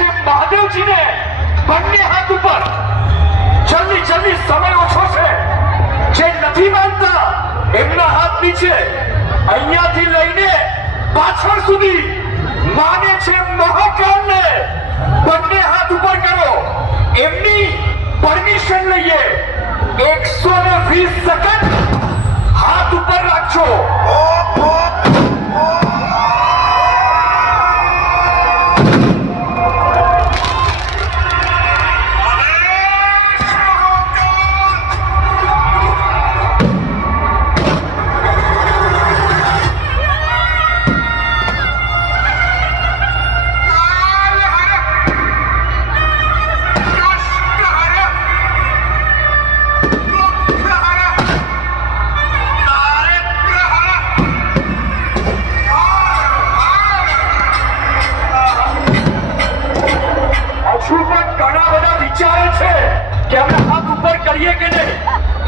છે મહાદેવજીને બંને હાથ ઉપર. જલ્દી જલ્દી, સમય ઓછો છે. જે નથી માનતા એમના હાથ નીચે, અહીંયાથી લઈને પાછળ સુધી માને છે મહાકાલને, બંને હાથ ઉપર કરો. એમની પરમિશન લઈએ. 120 સેકન્ડ હાથ ઉપર રાખજો.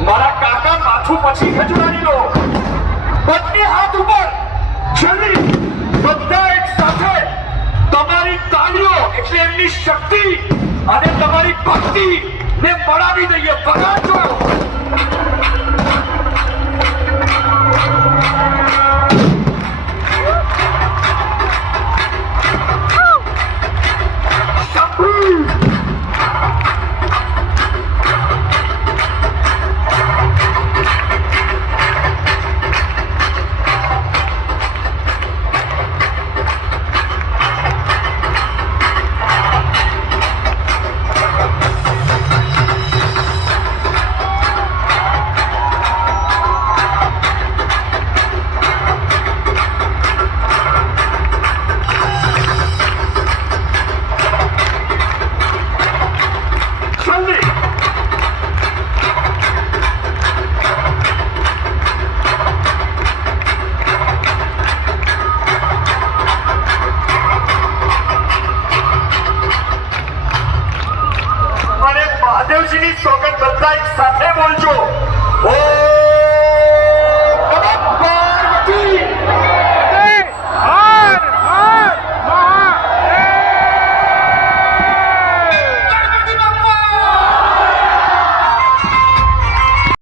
મારા કાકા માથું પછી ખજુરાની લો. બંને હાથ ઉપર. જલ્દી બધા એક સાથે. તમારી તાળીઓ એટલે એમની શક્તિ અને તમારી ભક્તિ ને મળાવી દઈએ. બગાડજો. મહાદેવજીની સોગંદ બધા એક સાથે બોલજો. ઓ